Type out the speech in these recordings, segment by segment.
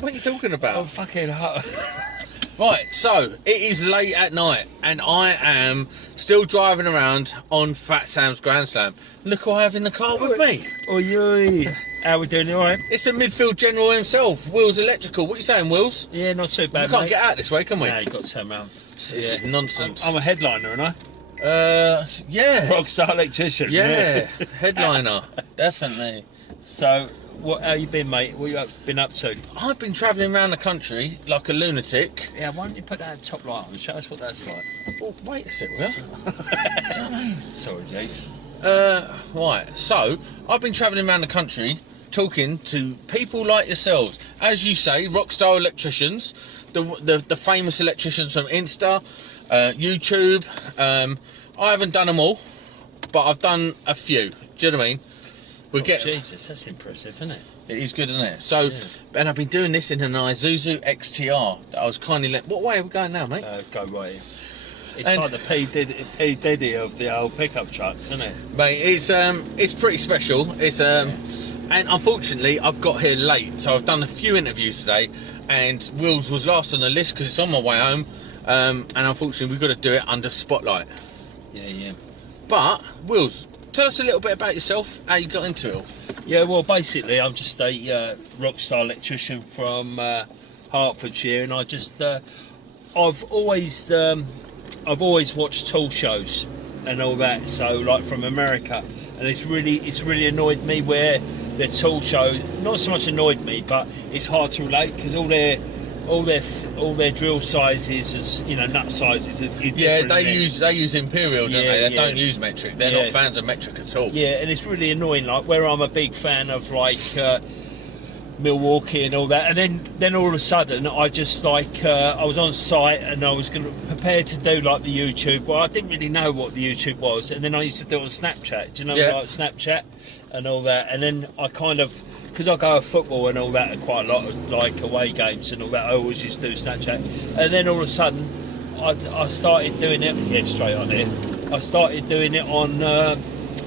What are you talking about? I'm fucking hot. Right, so it is late at night and I am still driving around on Fat Sam's Grand Slam. Look who I have in the car with me. Oi. How we doing, you alright? It's the midfield general himself, Wills Electrical. What are you saying, Wills? Yeah, not too We bad, can't mate. get out this way, can we? No, you got to turn around. This is nonsense. I'm a headliner, aren't I? Yeah. Rockstar electrician. Yeah, headliner, definitely. So, how you been, mate? What you been up to? I've been travelling around the country like a lunatic. Yeah, why don't you put that top light on? Show us what that's like. Oh, wait a sec, Will. Do you know what I mean? Sorry, Jace. Right, so I've been travelling around the country talking to people like yourselves. As you say, rockstar electricians, the famous electricians from Insta, YouTube. I haven't done them all, but I've done a few. Do you know what I mean? Jesus, that's impressive, isn't it? It is good, isn't it? So, Yeah. and I've been doing this in an Isuzu XTR that I was kindly let. What way are we going now, mate? Go right here. It's And- like the P Diddy of the old pickup trucks, isn't it? Mate, it's pretty special. It's and unfortunately I've got here late, so I've done a few interviews today, and Will's was last on the list because it's on my way home, and unfortunately we've got to do it under spotlight. Yeah. But Will's, tell us a little bit about yourself, how you got into it all. Yeah, well, basically, I'm just a rockstar electrician from Hertfordshire, and I just I've always watched tool shows and all that. So, like from America, and it's really annoyed me where the tool show, not so much annoyed me, but it's hard to relate because all their drill sizes, is, nut sizes is Yeah, different, they use imperial, don't they? They Yeah. don't use metric. They're Yeah. not fans of metric at all. Yeah, and it's really annoying. Like where I'm a big fan of Milwaukee and all that, and then all of a sudden I just I was on site and I was going to prepare to do like the YouTube. Well, I didn't really know what the YouTube was, and then I used to do it on Snapchat. Do you know like Snapchat and all that? And then I kind of, because I go to football and all that, quite a lot of like away games and all that. I always used to do Snapchat, and then all of a sudden I started doing it. Yeah, straight on it. I started doing it on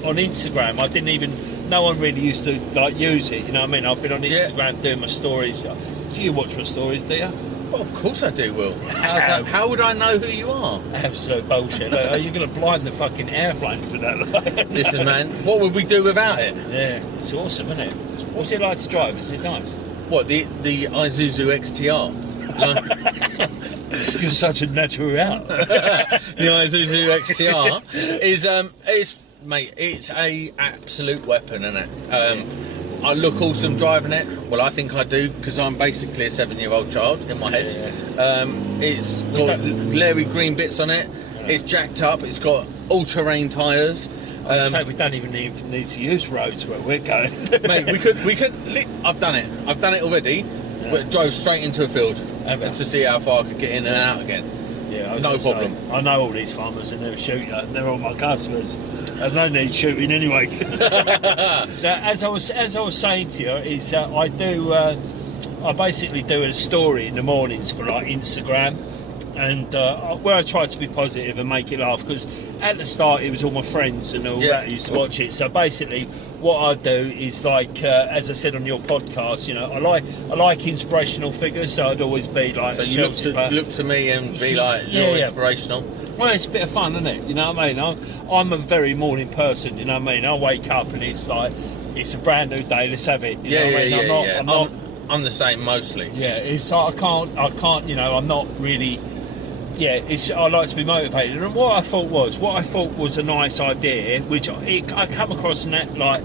Instagram. I didn't even. No one really used to use it. You know what I mean? I've been on Instagram doing my stories. Do you watch my stories, do you? Well, of course I do, Will. How would I know who you are? Absolute bullshit. Look, are you going to blind the fucking airplane with that? Listen, man, what would we do without it? Yeah, it's awesome, isn't it? What's it like to drive? Is it nice? What, the Isuzu XTR? You're such a natural out. The Isuzu XTR is mate, it's a absolute weapon, isn't it? I look awesome driving it. Well, I think I do, because I'm basically a 7-year-old child in my head. It's got glary green bits on it. It's jacked up. It's got all-terrain tyres. So we don't even need to use roads where we're going. Mate, we could. I've done it. I've done it already. But drove straight into a field to see how far I could get in and out again. Yeah, no problem. I know all these farmers and they'll shoot you. They're all my customers. And no need shooting anyway. Now, as I was saying to you, is I basically do a story in the mornings for like Instagram, and where I try to be positive and make it laugh, because at the start it was all my friends and all that who used to watch it. So basically what I do is as I said on your podcast, I like inspirational figures, so I'd always be like, so you look to me and be like, you're inspirational. Well, it's a bit of fun, isn't it? You know what I mean? I'm a very morning person, you know what I mean? I wake up and it's like, it's a brand new day, let's have it. You know what I mean? I'm the same mostly. Yeah, it's like I can't, I'm not really. Yeah, I like to be motivated, and what I thought was a nice idea, which I come across in that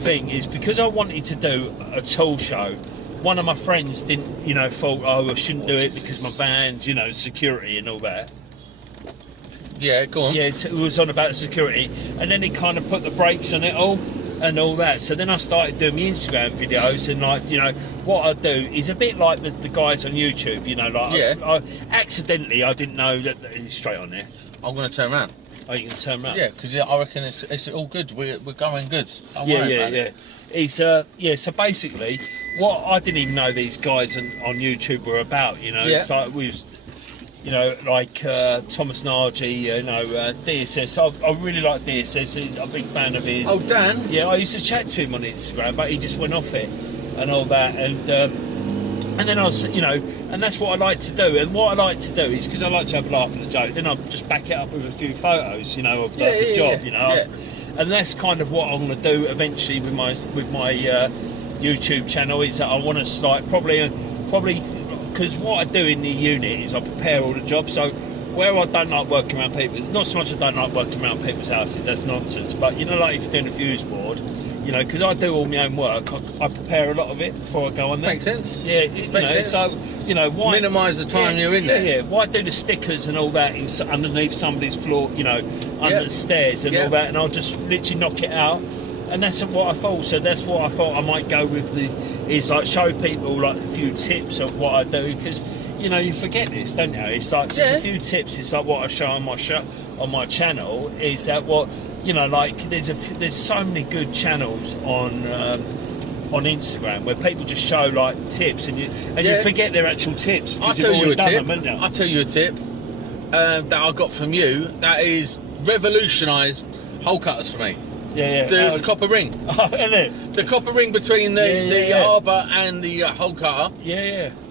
thing, is because I wanted to do a tool show. One of my friends didn't, thought, I shouldn't do it because my van, security and all that. Yeah, go on. Yeah, it was on about the security, and then he kind of put the brakes on it all. And all that. So then I started doing my Instagram videos, and what I do is a bit like the guys on YouTube, I accidentally, I didn't know that it's straight on there. I'm going to turn around. Oh, you can turn around? Yeah, because I reckon it's all good. We're going good. Yeah. It's so basically, what I didn't even know these guys on YouTube were about. It's like we was. Thomas Nargi, DSS. I really like DSS. He's a big fan of his. Oh, Dan? Yeah, I used to chat to him on Instagram, but he just went off it and all that. And And then I was, you know, and that's what I like to do. And what I like to do is, because I like to have a laugh and a joke, then I'll just back it up with a few photos, you know, of the job, you know. Yeah. And that's kind of what I'm going to do eventually with my YouTube channel, is that I want to like probably because what I do in the unit is I prepare all the jobs. So where I don't like working around people, not so much I don't like working around people's houses, that's nonsense. But you know, like if you're doing a fuse board, you know, because I do all my own work, I prepare a lot of it before I go on there. Makes sense. Yeah, you know, Makes sense. So you know, why minimise the time you're in there? Yeah, why do the stickers and all that underneath somebody's floor, you know, under the stairs and all that, and I'll just literally knock it out. And that's what I thought. So that's what I thought I might go with is like show people like a few tips of what I do, because you know, you forget this, don't you? It's like there's a few tips. It's like what I show on my channel is that what, you know, like there's so many good channels on Instagram where people just show like tips, and you forget their actual tips. I'll tell you a tip. I'll tell you a tip that I got from you that is revolutionised hole cutters for me. The copper ring. Oh, isn't it? The copper ring between the arbor and the hole cutter.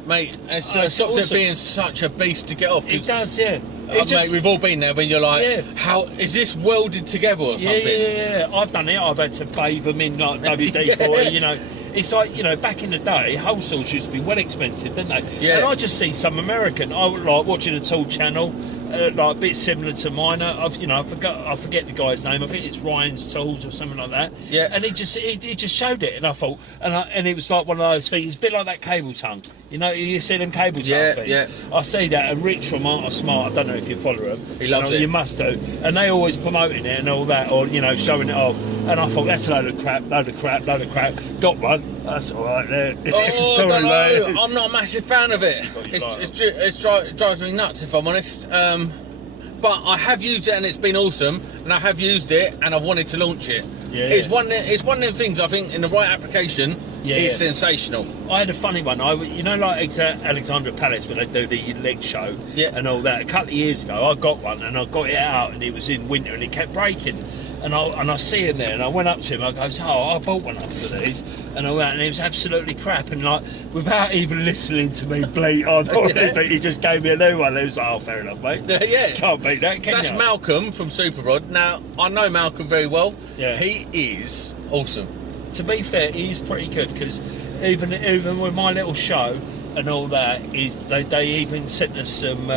Mate, it stops it being such a beast to get off. It does, mate, we've all been there when you're like, how is this welded together or something? Yeah. I've done it. I've had to bathe them in like WD-40, you know. It's like, you know, back in the day, hole saws used to be well expensive, didn't they? Yeah. And I just see some American. I would like watching a tool channel, like a bit similar to mine. I forget the guy's name. I think it's Ryan's Tools or something like that. Yeah. And he just showed it, and I thought, and it was like one of those things. It's a bit like that cable tongue. You know, you see them cable tongue things. Yeah. I see that, and Rich from Art of Smart. I don't know if you follow him. He loves it. You must do. And they always promoting it and all that, or you know, showing it off. And I thought that's a load of crap. Got one. That's all right there. Oh, Sorry, mate. I'm not a massive fan of it. It drives me nuts, if I'm honest. But I have used it and it's been awesome, and I have used it and I've wanted to launch it. It's one of them things, I think, in the right application, it's sensational. I had a funny one. You know, like Alexandra Palace, when they do the leg show and all that. A couple of years ago, I got one and I got it out, and it was in winter and it kept breaking. And I see him there, and I went up to him. I goes, I bought one up for these, and all that, and it was absolutely crap. And like, without even listening to me bleat on or anything, he just gave me a new one. It was like, oh, fair enough, mate. Can't beat that, can you? That's Malcolm from Super Rod. Now, I know Malcolm very well. He is awesome. To be fair, he is pretty good, because even with my little show and all that, they even sent us some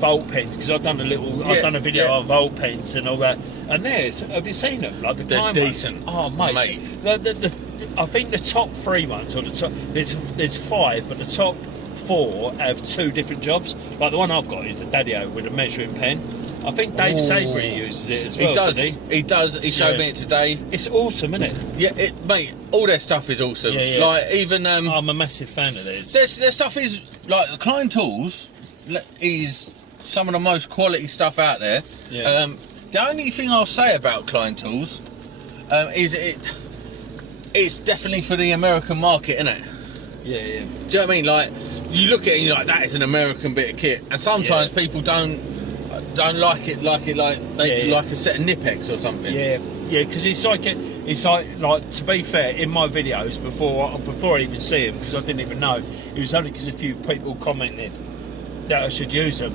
volt pens, because I've done a video of volt pens and all that. And have you seen them? Like they're decent. Oh, mate. I think the top 3 ones, or the top, there's 5, but the top 4 have 2 different jobs. Like the one I've got is the Daddy-O with a measuring pen. I think Dave Savory uses it as well. He does. He showed me it today. It's awesome, isn't it? Yeah, mate. All their stuff is awesome. Like even I'm a massive fan of theirs. Their stuff is like the Klein Tools is some of the most quality stuff out there. The only thing I'll say about Klein Tools is it's definitely for the American market, isn't it? Yeah. Do you know what I mean? Like, you look at it and you're like, that is an American bit of kit, and sometimes people don't like it like they like a set of Nipex or something. Because it's like to be fair, in my videos before I even see them, because I didn't even know, it was only because a few people commented that I should use them.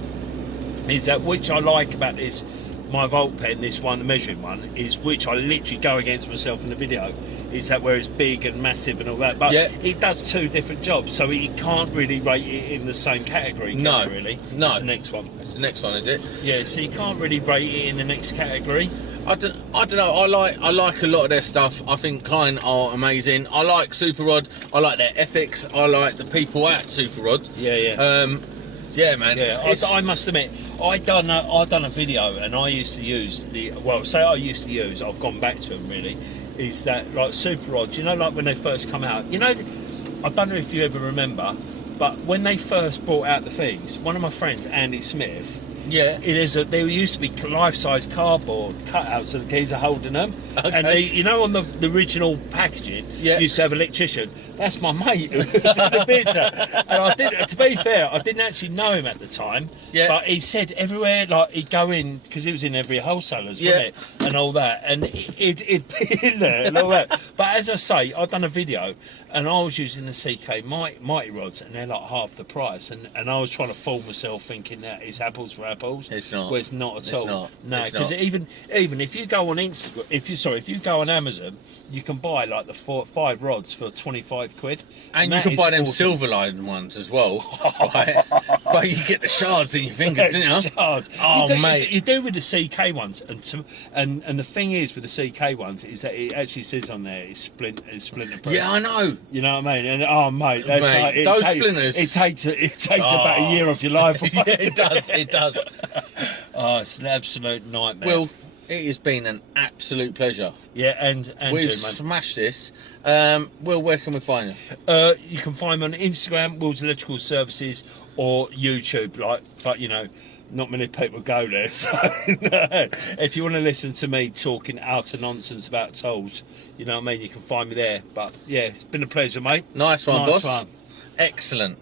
Is that which I like about this, my volt pen, this one, the measuring one, is which I literally go against myself in the video, is that where it's big and massive and all that, but it does 2 different jobs, so you can't really rate it in the same category, can you, really? No. It's the next one. It's the next one, is it? Yeah, so you can't really rate it in the next category. I don't know. I like a lot of their stuff. I think Klein are amazing. I like Super Rod. I like their ethics. I like the people at Super Rod. Yeah, man. Yeah, I must admit, I done a video, and I used to use I've gone back to them really, is that like Super Rods, you know, like when they first come out, you know, I don't know if you ever remember, but when they first brought out the things, one of my friends, Andy Smith, Yeah. There used to be life-size cardboard cutouts of the geezer holding them, Okay. and you know, on the original packaging, Yeah. used to have Electrician. That's my mate who was in the picture. And I did. To be fair, I didn't actually know him at the time. Yeah. But he said everywhere, like he'd go in because he was in every wholesalers, Yeah. wasn't it, and all that, and he'd be in there and all that. But as I say, I'd done a video, and I was using the CK mighty rods, and they're like half the price, and I was trying to fool myself thinking that it's apples for apples. It's not. Well, it's not at all. Not. No, It's because not. even if you go on Instagram, if you go on Amazon, you can buy like the 5 rods for 25 quid. And you that can is buy them awesome. silver line ones as well. Right? But you get the shards in your fingers, don't you? Shards. Oh, you do, mate. you do with the CK ones, and the thing is with the CK ones is that it actually says on there it's splinter proof. Yeah, I know. You know what I mean? And oh, mate, that's Mate, like, those splinters. It takes about a year of your life. Yeah, it does. It does. Oh, it's an absolute nightmare. Well, it has been an absolute pleasure. yeah, and We've you, man. smashed this. Will, where can we find you? You can find me on Instagram, Will's Electrical Services, or YouTube. But you know, not many people go there. So if you want to listen to me talking utter nonsense about tools, you know what I mean, you can find me there. But yeah, it's been a pleasure, mate. Nice one, Nice boss. one. Excellent.